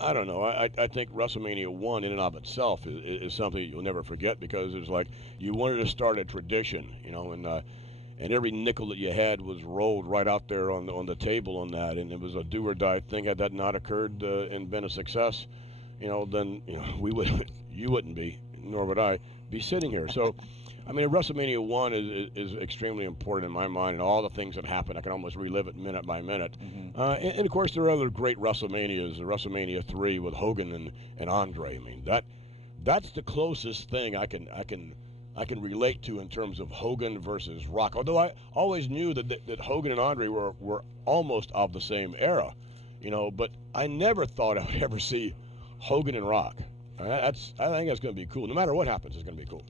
I don't know. I think WrestleMania 1 in and of itself is something you'll never forget because it's like you wanted to start a tradition, and every nickel that you had was rolled right out there on the table on that, and it was a do or die thing. Had that not occurred and been a success, then we would you wouldn't be, nor would I be sitting here. So, I mean, WrestleMania 1 is extremely important in my mind, and all the things that happen, I can almost relive it minute by minute. And of course, there are other great WrestleManias. WrestleMania 3 with Hogan and Andre. I mean, that's the closest thing I can relate to in terms of Hogan versus Rock. Although I always knew that Hogan and Andre were almost of the same era, but I never thought I would ever see Hogan and Rock. I think that's going to be cool. No matter what happens, it's going to be cool.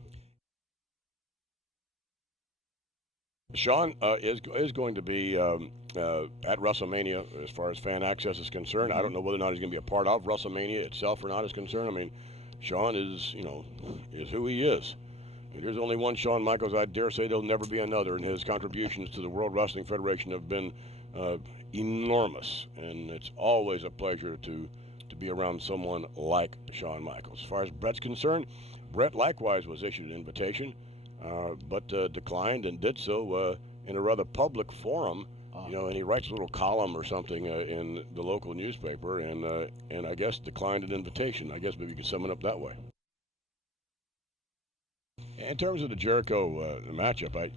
Sean is going to be at WrestleMania as far as fan access is concerned. I don't know whether or not he's going to be a part of WrestleMania itself or not is concerned. I mean, Sean is who he is. There's only one Shawn Michaels. I dare say there'll never be another, and his contributions to the World Wrestling Federation have been enormous. And it's always a pleasure to be around someone like Shawn Michaels. As far as Brett's concerned, Brett likewise was issued an invitation, but declined and did so in a rather public forum. And he writes a little column or something in the local newspaper, and I guess declined an invitation. I guess maybe you can sum it up that way. In terms of the Jericho matchup,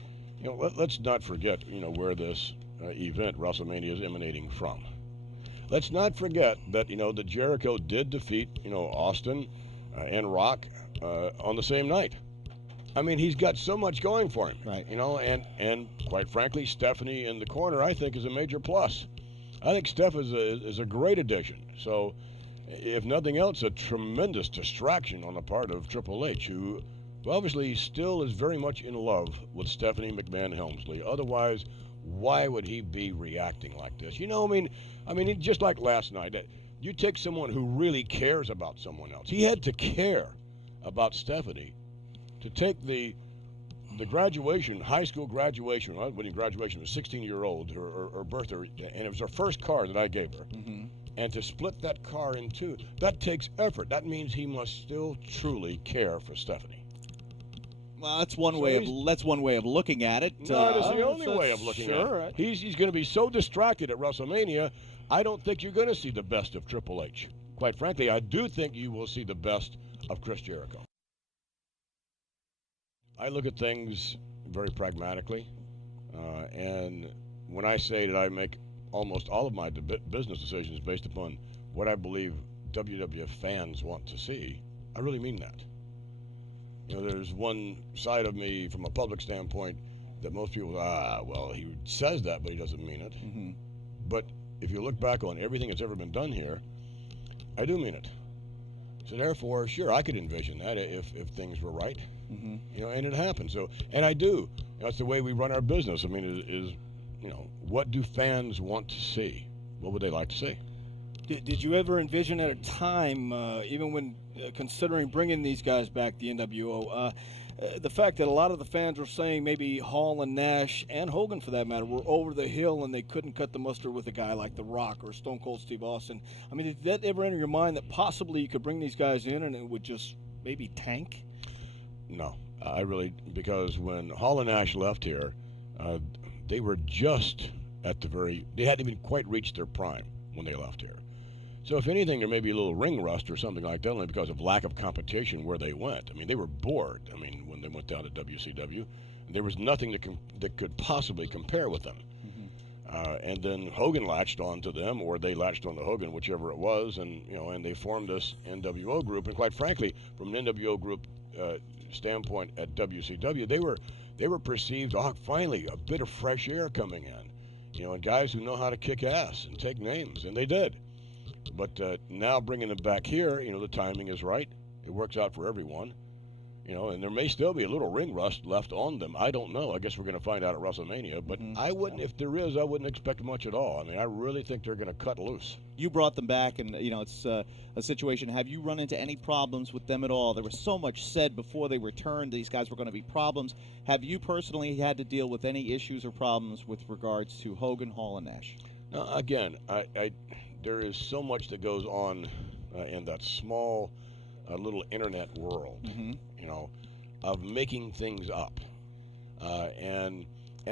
let's not forget, where this event, WrestleMania, is emanating from. Let's not forget that, that Jericho did defeat, Austin and Rock on the same night. I mean, he's got so much going for him, right? And quite frankly, Stephanie in the corner, I think, is a major plus. I think Steph is a great addition. So, if nothing else, a tremendous distraction on the part of Triple H, who obviously still is very much in love with Stephanie McMahon Helmsley. Otherwise, why would he be reacting like this? I mean, just like last night, you take someone who really cares about someone else. He had to care about Stephanie to take the graduation, high school graduation, when graduation was 16-year-old, her birthday, and it was her first car that I gave her. And to split that car in two, that takes effort. That means he must still truly care for Stephanie. Well, that's one way of looking at it. No, it isn't the only way of looking sure. at it. He's going to be so distracted at WrestleMania, I don't think you're going to see the best of Triple H. Quite frankly, I do think you will see the best of Chris Jericho. I look at things very pragmatically, and when I say that I make almost all of my business decisions based upon what I believe WWF fans want to see, I really mean that. There's one side of me from a public standpoint that most people, well, he says that, but he doesn't mean it. But if you look back on everything that's ever been done here, I do mean it. So therefore, sure, I could envision that if things were right, and it happened. So, and I do. That's the way we run our business. I mean, is what do fans want to see? What would they like to see? Did you ever envision at a time, even when considering bringing these guys back, the NWO, the fact that a lot of the fans were saying maybe Hall and Nash and Hogan, for that matter, were over the hill and they couldn't cut the mustard with a guy like The Rock or Stone Cold Steve Austin? I mean, did that ever enter your mind that possibly you could bring these guys in and it would just maybe tank? No, I really, because when Hall and Nash left here, they were just at they hadn't even quite reached their prime when they left here. So if anything, there may be a little ring rust or something like that, only because of lack of competition where they went. I mean, they were bored. I mean, when they went down to WCW, there was nothing that could possibly compare with them. And then Hogan latched onto them, or they latched onto Hogan, whichever it was, and they formed this NWO group. And quite frankly, from an NWO group standpoint at WCW, they were perceived, finally a bit of fresh air coming in, and guys who know how to kick ass and take names, and they did. But now bringing them back here, the timing is right. It works out for everyone. And there may still be a little ring rust left on them. I don't know. I guess we're going to find out at WrestleMania. But I wouldn't, if there is, I wouldn't expect much at all. I mean, I really think they're going to cut loose. You brought them back, and, it's a situation. Have you run into any problems with them at all? There was so much said before they returned. These guys were going to be problems. Have you personally had to deal with any issues or problems with regards to Hogan, Hall, and Nash? Now, again, there is so much that goes on in that small little internet world, you know, of making things up and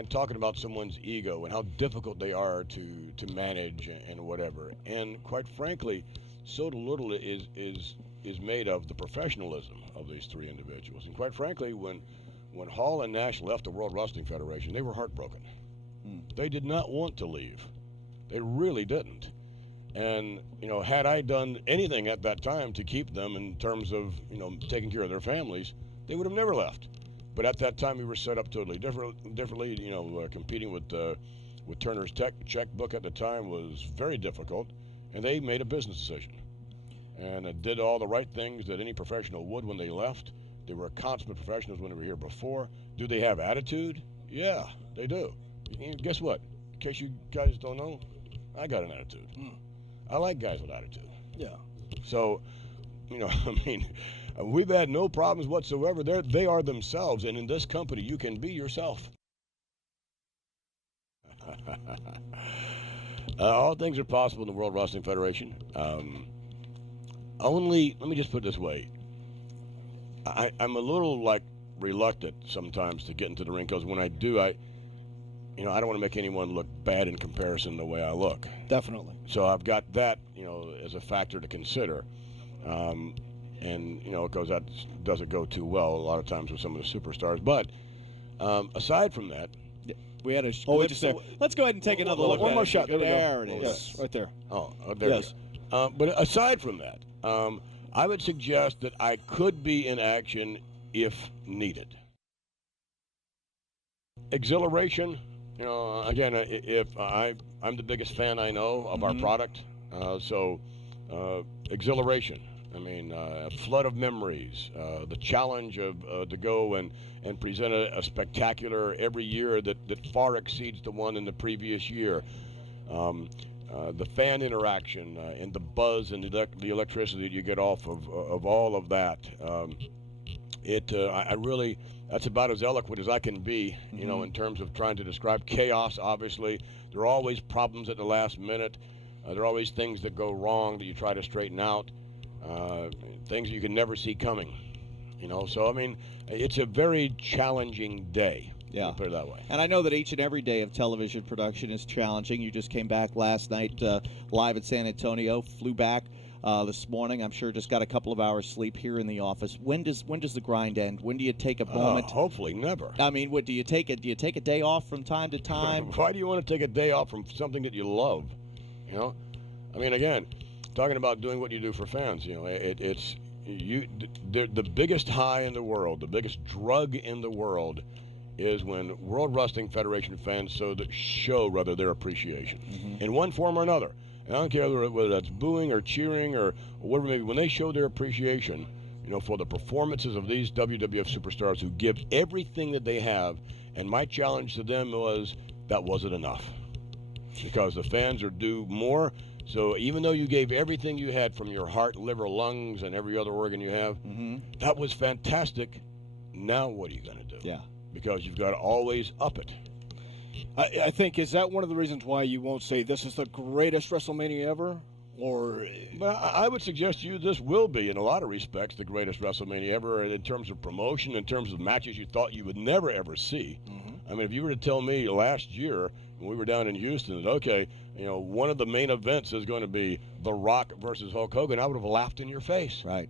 talking about someone's ego and how difficult they are to manage and whatever. And quite frankly, so little is made of the professionalism of these three individuals. And quite frankly, when Hall and Nash left the World Wrestling Federation, they were heartbroken. They did not want to leave. They really didn't. And, you know, had I done anything at that time to keep them in terms of, you know, taking care of their families, they would have never left. But at that time, we were set up totally differently. You know, competing with Turner's checkbook at the time was very difficult, and they made a business decision and did all the right things that any professional would when they left. They were consummate professionals when they were here before. Do they have attitude? Yeah, they do. And guess what? In case you guys don't know, I got an attitude. I like guys with attitude. Yeah. So, you know, I mean, we've had no problems whatsoever. They are themselves, and in this company, you can be yourself. All things are possible in the World Wrestling Federation. Let me just put it this way. I'm a little, like, reluctant sometimes to get into the ring, because when I do, I don't want to make anyone look bad in comparison to the way I look. Definitely. So I've got that, you know, as a factor to consider. And, you know, because that doesn't go too well a lot of times with some of the superstars. But aside from that, we had a it's there. Let's go ahead and take another look. One at more it. shot. There it is. Yes, right there. There Yes. it is. But aside from that, I would suggest that I could be in action if needed. Exhilaration, you know, again, if I'm the biggest fan I know of our product, so exhilaration. I mean, a flood of memories, the challenge of to go and present a spectacular every year that far exceeds the one in the previous year. The fan interaction and the buzz and the electricity that you get off of all of that. I really, that's about as eloquent as I can be, you know, in terms of trying to describe chaos. Obviously, there are always problems at the last minute. There are always things that go wrong that you try to straighten out. Things you can never see coming, you know. So I mean, it's a very challenging day. Yeah, put it that way. And I know that each and every day of television production is challenging. You just came back last night live at San Antonio, flew back this morning. I'm sure just got a couple of hours sleep here in the office. When does the grind end? When do you take a moment? Hopefully never. I mean, what do you take it? Do you take a day off from time to time? Why do you want to take a day off from something that you love? You know, I mean, again, talking about doing what you do for fans. You know, the biggest high in the world, the biggest drug in the world, is when World Wrestling Federation fans show their appreciation in one form or another. And I don't care whether that's booing or cheering or whatever it may be. When they show their appreciation, you know, for the performances of these WWF superstars who give everything that they have, and my challenge to them was that wasn't enough, because the fans are due more. So even though you gave everything you had from your heart, liver, lungs, and every other organ you have, that was fantastic. Now what are you going to do? Yeah. Because you've got to always up it. I think, is that one of the reasons why you won't say this is the greatest WrestleMania ever? Or well, I would suggest to you this will be, in a lot of respects, the greatest WrestleMania ever in terms of promotion, in terms of matches you thought you would never, ever see. I mean, if you were to tell me last year when we were down in Houston that, okay, you know, one of the main events is going to be The Rock versus Hulk Hogan, I would have laughed in your face. Right.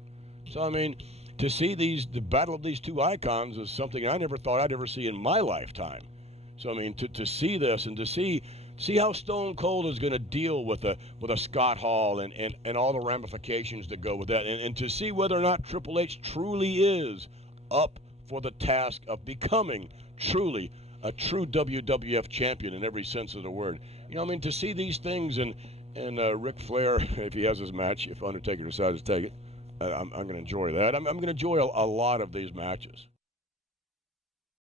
So, I mean, to see the battle of these two icons is something I never thought I'd ever see in my lifetime. So, I mean, to see this and to see how Stone Cold is going to deal with a Scott Hall and all the ramifications that go with that, and to see whether or not Triple H truly is up for the task of becoming truly a true WWF champion in every sense of the word. You know, I mean, to see these things and Ric Flair, if he has his match, if Undertaker decides to take it, I'm going to enjoy that. I'm going to enjoy a lot of these matches.